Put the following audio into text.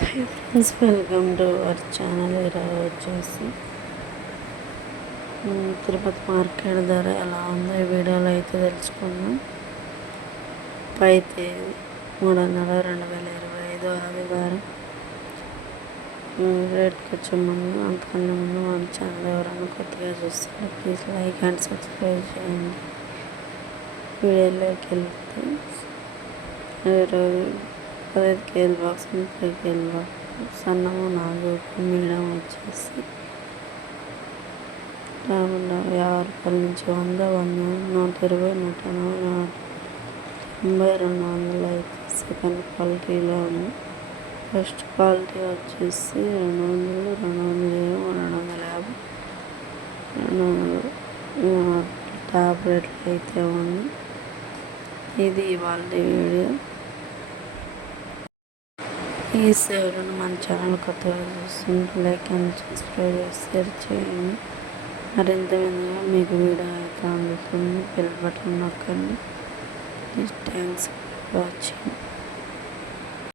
Friends welcome to our channel ఈరోజు వచ్చేసి Tirupati market ధర ఎలా ఉందో ఈ వీడియోలో అయితే తెలుసుకుందాం. పై తేదీ రెండు వేల ఇరవై ఐదు ఆదివారం రేట్కి వచ్చే ముందు అంతకన్నా ముందు మన ఛానల్ ఎవరైనా కొత్తగా చూస్తుంటే ప్లీజ్ లైక్ అండ్ సబ్స్క్రైబ్ చేయండి. వీడియోలోకి వెళ్తే ఈరోజు పదహైదు కేజీల బాక్స్ ముప్పై కేజీల బాక్స్ సన్నము నాలుగు మీడియం వచ్చేసి యాభై రూపాయల నుంచి వంద వంద నూట ఇరవై నూట నూట తొంభై రెండు వందలు అయితే సెకండ్ క్వాలిటీలో ఉంది. ఫస్ట్ క్వాలిటీ వచ్చేసి రెండు వందలు రెండు వందల ఇరవై రెండు వందల యాభై రెండు వందలు టాబ్లెట్లు అయితే ఉంది. ఇది వాళ్ళ వీడియో. ప్లీజ్ ఎవరైనా మన ఛానల్ కొత్తగా చూస్తుంటే లైక్ అండ్ సబ్స్క్రైబ్ చేసి షేర్ చేయండి. మరింత విధంగా మీకు వీడియో అయితే అందుతుంది. బెల్ బటన్ నొక్కండి. Thanks for watching.